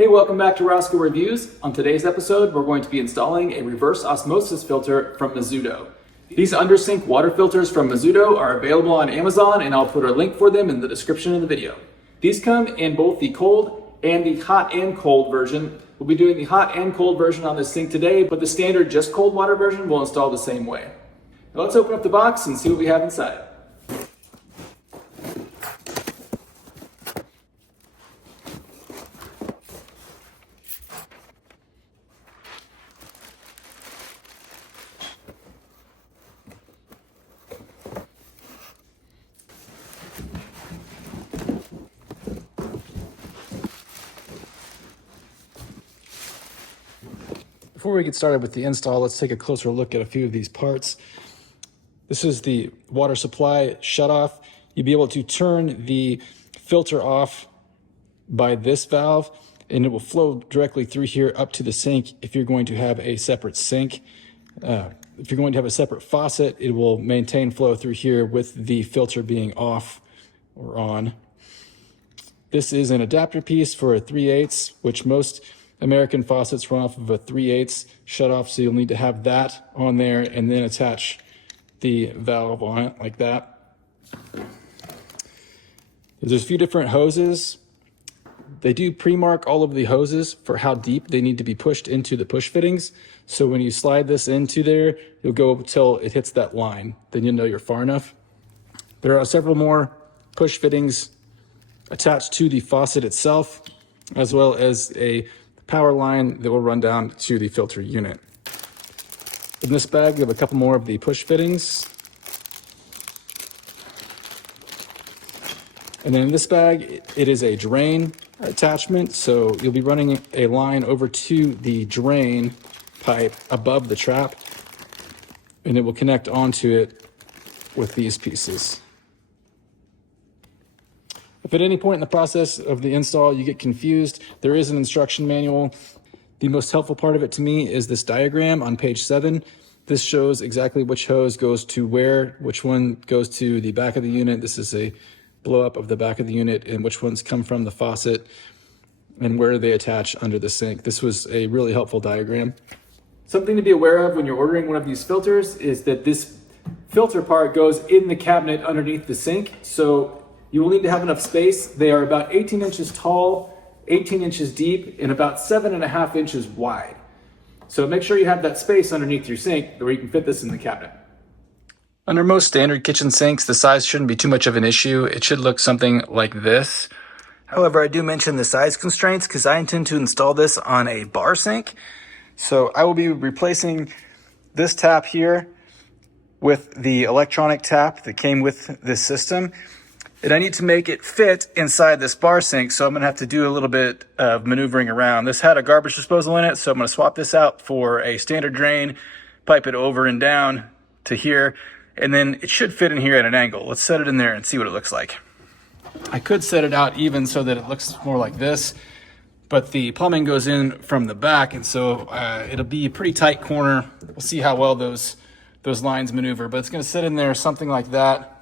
Hey, welcome back to Rosco Reviews. On today's episode, we're going to be installing a reverse osmosis filter from Mizudo. These under-sink water filters from Mizudo are available on Amazon, and I'll put a link for them in the description of the video. These come in both the cold and the hot and cold version. We'll be doing the hot and cold version on this sink today, but the standard just cold water version will install the same way. Now let's open up the box and see what we have inside. Before we get started with the install, let's take a closer look at a few of these parts. This is the water supply shutoff. You'll be able to turn the filter off by this valve, and it will flow directly through here up to the sink if you're going to have a separate sink. If you're going to have a separate faucet, it will maintain flow through here with the filter being off or on. This is an adapter piece for a 3/8, which most American faucets run off of a 3/8 shutoff, so you'll need to have that on there and then attach the valve on it like that. There's a few different hoses. They do pre-mark all of the hoses for how deep they need to be pushed into the push fittings. So when you slide this into there, you'll go until it hits that line. Then you'll know you're far enough. There are several more push fittings attached to the faucet itself, as well as a power line that will run down to the filter unit. In this bag, we have a couple more of the push fittings. And then in this bag, it is a drain attachment. So you'll be running a line over to the drain pipe above the trap, and it will connect onto it with these pieces. If at any point in the process of the install you get confused, there is an instruction manual. The most helpful part of it to me is this diagram on page 7. This shows exactly which hose goes to where, which one goes to the back of the unit. This is a blow up of the back of the unit, and which ones come from the faucet and where they attach under the sink. This was a really helpful diagram. Something to be aware of when you're ordering one of these filters is that this filter part goes in the cabinet underneath the sink. So you will need to have enough space. They are about 18 inches tall, 18 inches deep, and about 7.5 inches wide. So make sure you have that space underneath your sink where you can fit this in the cabinet. Under most standard kitchen sinks, the size shouldn't be too much of an issue. It should look something like this. However, I do mention the size constraints because I intend to install this on a bar sink. So I will be replacing this tap here with the electronic tap that came with this system. And I need to make it fit inside this bar sink, so I'm gonna have to do a little bit of maneuvering around. This had a garbage disposal in it, so I'm gonna swap this out for a standard drain, pipe it over and down to here, and then it should fit in here at an angle. Let's set it in there and see what it looks like. I could set it out even so that it looks more like this, but the plumbing goes in from the back, and so it'll be a pretty tight corner. We'll see how well those lines maneuver, but it's gonna sit in there something like that.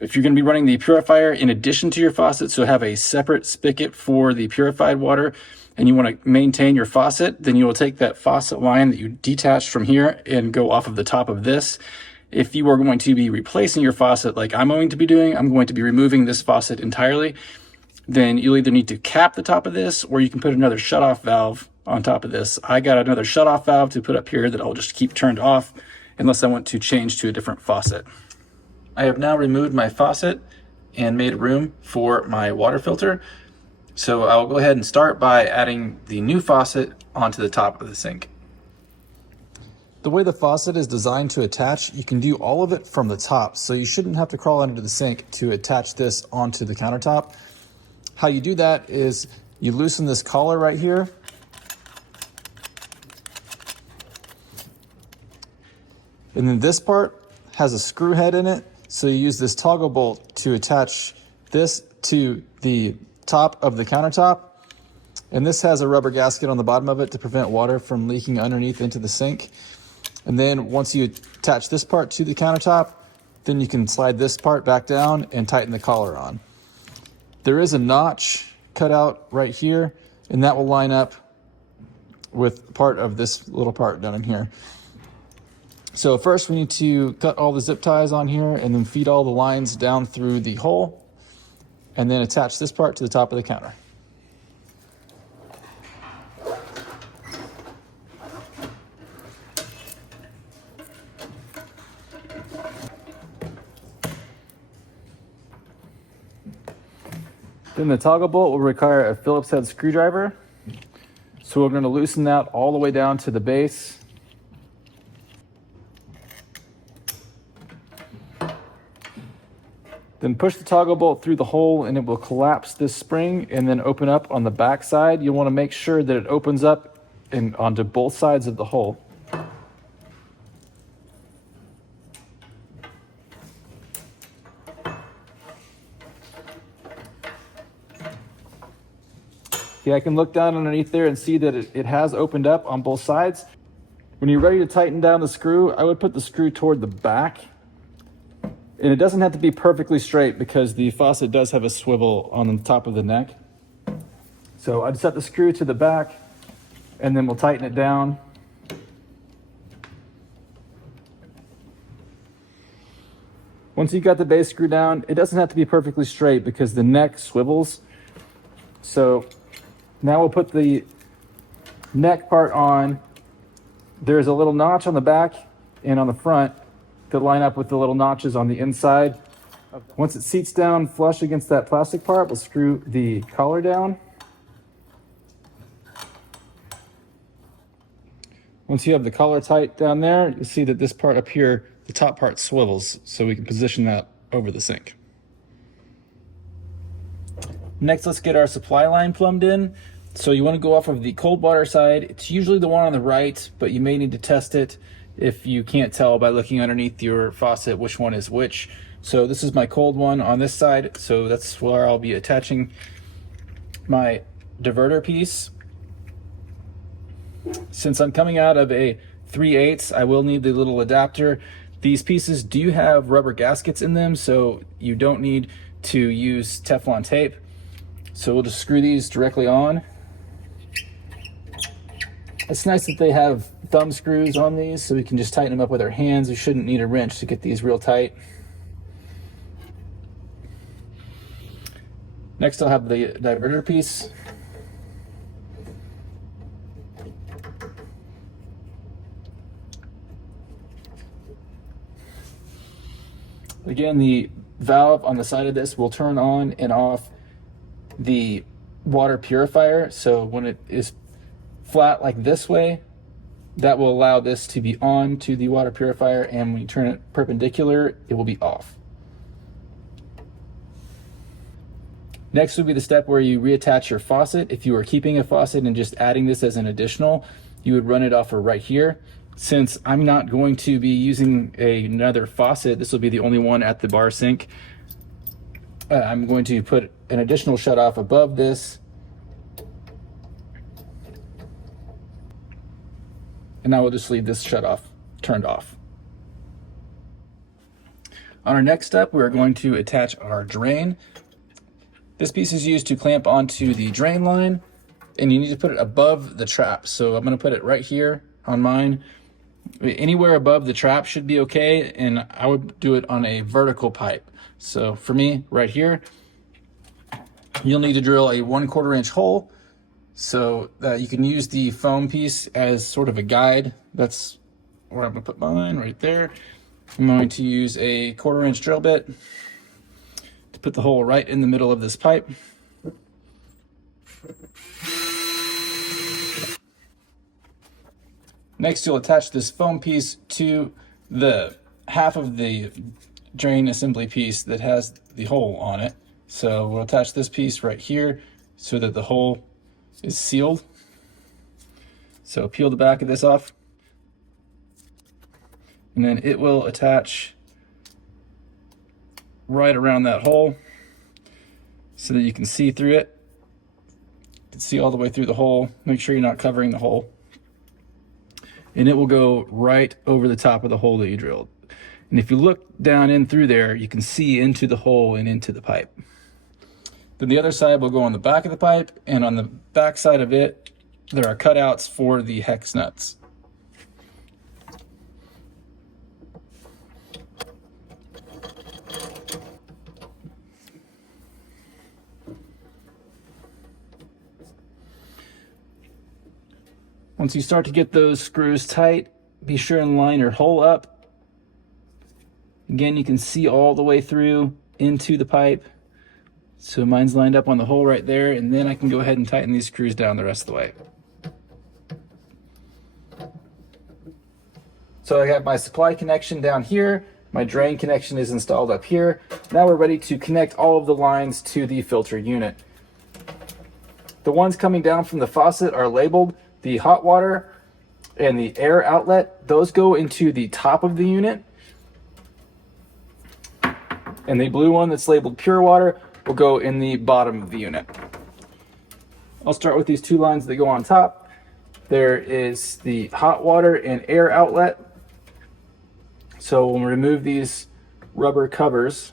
If you're going to be running the purifier in addition to your faucet, so have a separate spigot for the purified water, and you want to maintain your faucet, then you will take that faucet line that you detached from here and go off of the top of this. If you are going to be replacing your faucet like I'm going to be doing, I'm going to be removing this faucet entirely. Then you'll either need to cap the top of this, or you can put another shutoff valve on top of this. I got another shutoff valve to put up here that I'll just keep turned off unless I want to change to a different faucet. I have now removed my faucet and made room for my water filter. So I'll go ahead and start by adding the new faucet onto the top of the sink. The way the faucet is designed to attach, you can do all of it from the top. So you shouldn't have to crawl under the sink to attach this onto the countertop. How you do that is you loosen this collar right here. And then this part has a screw head in it. So you use this toggle bolt to attach this to the top of the countertop. And this has a rubber gasket on the bottom of it to prevent water from leaking underneath into the sink. And then once you attach this part to the countertop, then you can slide this part back down and tighten the collar on. There is a notch cut out right here, and that will line up with part of this little part down in here. So first we need to cut all the zip ties on here and then feed all the lines down through the hole and then attach this part to the top of the counter. Then the toggle bolt will require a Phillips head screwdriver. So we're going to loosen that all the way down to the base. Then push the toggle bolt through the hole and it will collapse this spring and then open up on the back side. You'll want to make sure that it opens up and onto both sides of the hole. Yeah, I can look down underneath there and see that it has opened up on both sides. When you're ready to tighten down the screw, I would put the screw toward the back. And it doesn't have to be perfectly straight because the faucet does have a swivel on the top of the neck. So I'd set the screw to the back and then we'll tighten it down. Once you've got the base screw down, it doesn't have to be perfectly straight because the neck swivels. So now we'll put the neck part on. There's a little notch on the back and on the front to line up with the little notches on the inside. Once it seats down flush against that plastic part, we'll screw the collar down. Once you have the collar tight down there, you'll see that this part up here, the top part swivels, so we can position that over the sink. Next, let's get our supply line plumbed in. So you want to go off of the cold water side. It's usually the one on the right, but you may need to test it if you can't tell by looking underneath your faucet which one is which. So this is my cold one on this side, so that's where I'll be attaching my diverter piece. Since I'm coming out of a 3/8, I will need the little adapter. These pieces do have rubber gaskets in them, so you don't need to use Teflon tape. So we'll just screw these directly on. It's nice that they have thumb screws on these so we can just tighten them up with our hands. We shouldn't need a wrench to get these real tight. Next, I'll have the diverter piece. Again, the valve on the side of this will turn on and off the water purifier. So when it is flat like this way, that will allow this to be on to the water purifier, and when you turn it perpendicular, it will be off. Next would be the step where you reattach your faucet. If you were keeping a faucet and just adding this as an additional, you would run it off of right here. Since I'm not going to be using another faucet, this will be the only one at the bar sink, I'm going to put an additional shutoff above this. And I will just leave this shutoff turned off. On our next step, we're going to attach our drain. This piece is used to clamp onto the drain line, and you need to put it above the trap. So I'm going to put it right here on mine. Anywhere above the trap should be okay, and I would do it on a vertical pipe. So for me, right here, you'll need to drill a 1/4 inch hole so that you can use the foam piece as sort of a guide. That's where I'm going to put mine, right there. I'm going to use a 1/4 inch drill bit to put the hole right in the middle of this pipe. Next, you'll attach this foam piece to the half of the drain assembly piece that has the hole on it. So we'll attach this piece right here so that the hole is sealed. So peel the back of this off, and then it will attach right around that hole so that you can see through it. You can see all the way through the hole. Make sure you're not covering the hole. And it will go right over the top of the hole that you drilled. And if you look down in through there, you can see into the hole and into the pipe. Then the other side will go on the back of the pipe, and on the back side of it, there are cutouts for the hex nuts. Once you start to get those screws tight, be sure and line your hole up. Again, you can see all the way through into the pipe. So mine's lined up on the hole right there, and then I can go ahead and tighten these screws down the rest of the way. So I got my supply connection down here. My drain connection is installed up here. Now we're ready to connect all of the lines to the filter unit. The ones coming down from the faucet are labeled. The hot water and the air outlet, those go into the top of the unit. And the blue one that's labeled pure water will go in the bottom of the unit. I'll start with these two lines that go on top. There is the hot water and air outlet. So we'll remove these rubber covers.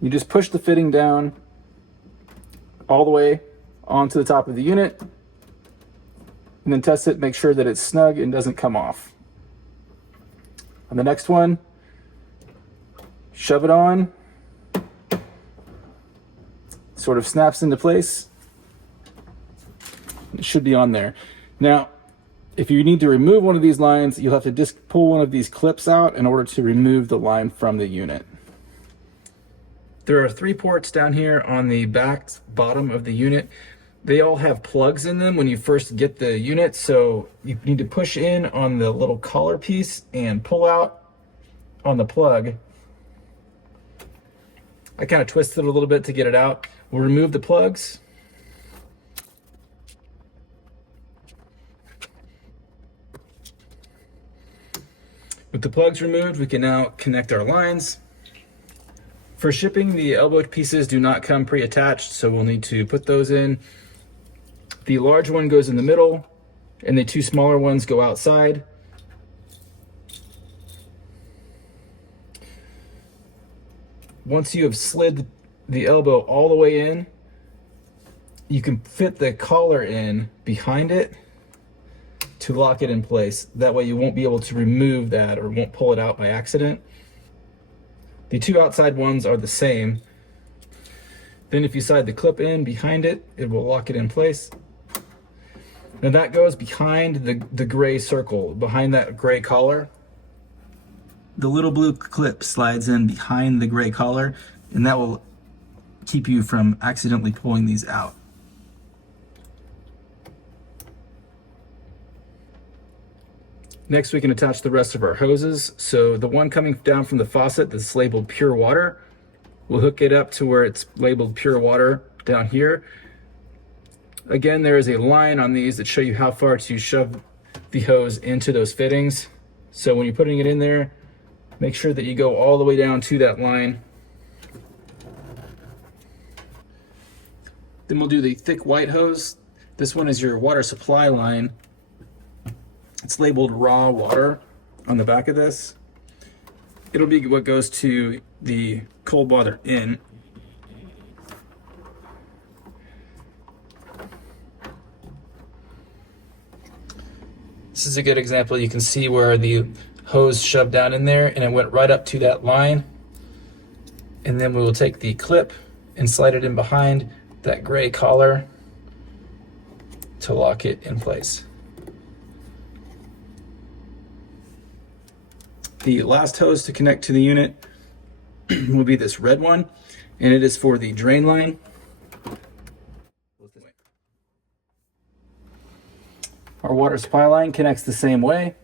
You just push the fitting down all the way onto the top of the unit, and then test it, make sure that it's snug and doesn't come off. On the next one, shove it on, sort of snaps into place. It should be on there. Now, if you need to remove one of these lines, you'll have to just pull one of these clips out in order to remove the line from the unit. There are 3 ports down here on the back bottom of the unit. They all have plugs in them when you first get the unit, so you need to push in on the little collar piece and pull out on the plug. I kind of twisted it a little bit to get it out. We'll remove the plugs. With the plugs removed, we can now connect our lines. For shipping, the elbow pieces do not come pre-attached, so we'll need to put those in. The large one goes in the middle, and the 2 smaller ones go outside. Once you have slid the elbow all the way in, you can fit the collar in behind it to lock it in place. That way you won't be able to remove that or won't pull it out by accident. The 2 outside ones are the same. Then if you slide the clip in behind it, it will lock it in place. Now that goes behind the gray circle, behind that gray collar. The little blue clip slides in behind the gray collar, and that will keep you from accidentally pulling these out. Next, we can attach the rest of our hoses. So the one coming down from the faucet that's labeled pure water, we'll hook it up to where it's labeled pure water down here. Again, there is a line on these that show you how far to shove the hose into those fittings. So when you're putting it in there, make sure that you go all the way down to that line. Then we'll do the thick white hose. This one is your water supply line. It's labeled raw water on the back of this. It'll be what goes to the cold water in. This is a good example. You can see where the hose shoved down in there and it went right up to that line. And then we will take the clip and slide it in behind that gray collar to lock it in place. The last hose to connect to the unit will be this red one, and it is for the drain line. Our water supply line connects the same way.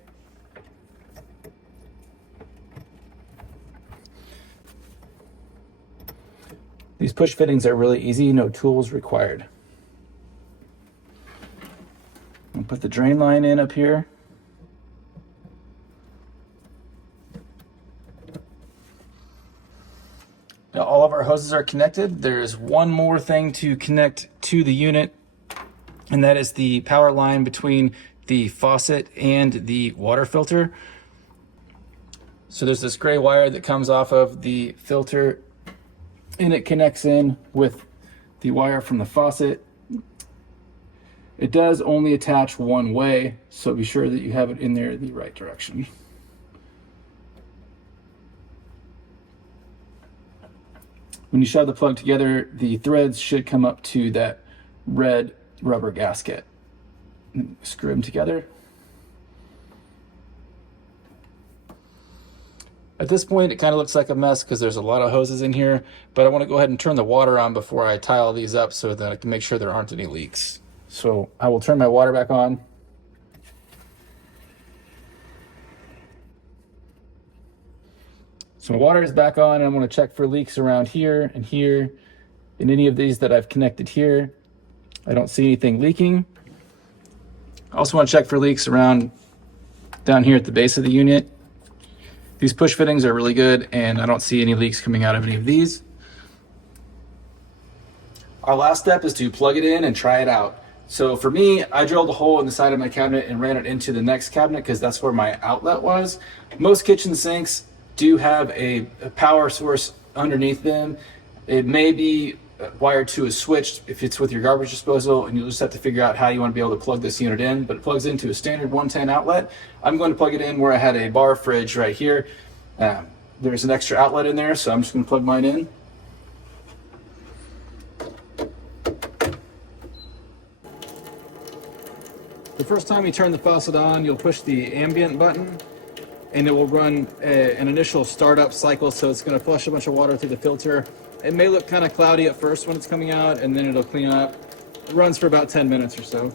These push fittings are really easy, no tools required. I'll put the drain line in up here. Now all of our hoses are connected. There's one more thing to connect to the unit, and that is the power line between the faucet and the water filter. So there's this gray wire that comes off of the filter and it connects in with the wire from the faucet. It does only attach one way, so be sure that you have it in there the right direction. When you shove the plug together, the threads should come up to that red rubber gasket. Screw them together. At this point, it kind of looks like a mess because there's a lot of hoses in here, but I want to go ahead and turn the water on before I tie all these up so that I can make sure there aren't any leaks. So I will turn my water back on. So my water is back on, and I'm going to check for leaks around here and here and any of these that I've connected here. I don't see anything leaking. I also want to check for leaks around down here at the base of the unit. These push fittings are really good, and I don't see any leaks coming out of any of these. Our last step is to plug it in and try it out. So for me, I drilled a hole in the side of my cabinet and ran it into the next cabinet because that's where my outlet was. Most kitchen sinks do have a power source underneath them. It may be wired to a switch if it's with your garbage disposal, and you'll just have to figure out how you want to be able to plug this unit in, but it plugs into a standard 110 outlet. I'm going to plug it in where I had a bar fridge right here. There's an extra outlet in there, so I'm just going to plug mine in. The first time you turn the faucet on, you'll push the ambient button, and it will run an initial startup cycle, so it's going to flush a bunch of water through the filter. It may look kind of cloudy at first when it's coming out, and then it'll clean up. It runs for about 10 minutes or so.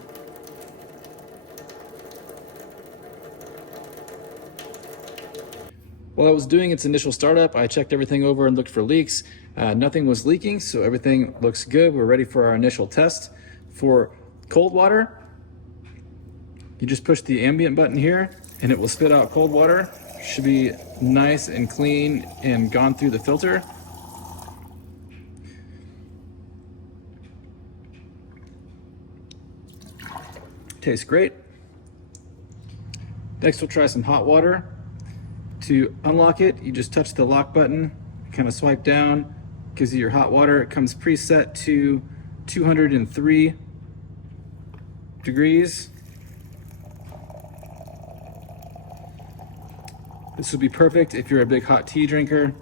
While I was doing its initial startup, I checked everything over and looked for leaks. Nothing was leaking, so everything looks good. We're ready for our initial test. For cold water, you just push the ambient button here, and it will spit out cold water. Should be nice and clean and gone through the filter. Tastes great. Next, we'll try some hot water. To unlock it, you just touch the lock button, kind of swipe down, gives you your hot water. It comes preset to 203 degrees. This would be perfect if you're a big hot tea drinker.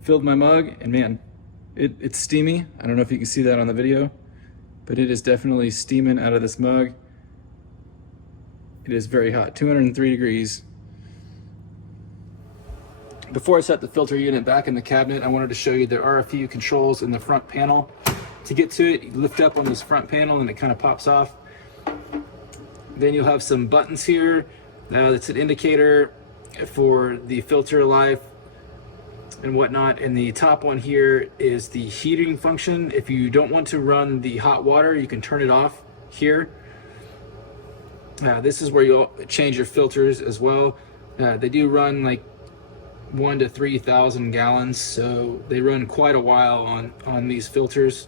Filled my mug, and man, it's steamy. I don't know if you can see that on the video, but it is definitely steaming out of this mug. It is very hot, 203 degrees. Before I set the filter unit back in the cabinet, I wanted to show you there are a few controls in the front panel. To get to it, you lift up on this front panel and it kind of pops off. Then you'll have some buttons here. That's an indicator for the filter life and whatnot. And the top one here is the heating function. If you don't want to run the hot water, you can turn it off here. This is where you'll change your filters as well. They do run like 1,000 to 3,000 gallons, so they run quite a while on these filters.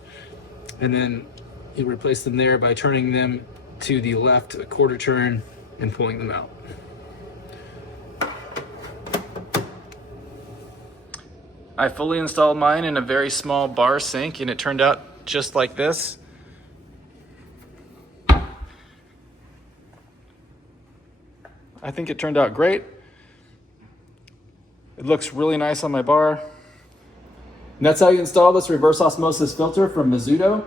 And then you replace them there by turning them to the left a quarter turn and pulling them out. I fully installed mine in a very small bar sink, and it turned out just like this. I think it turned out great. It looks really nice on my bar. And that's how you install this reverse osmosis filter from Mizudo.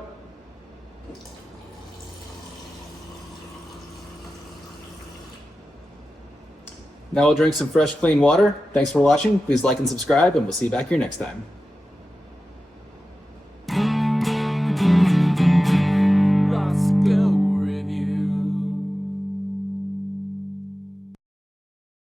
Now we'll drink some fresh, clean water. Thanks for watching. Please like and subscribe, and we'll see you back here next time.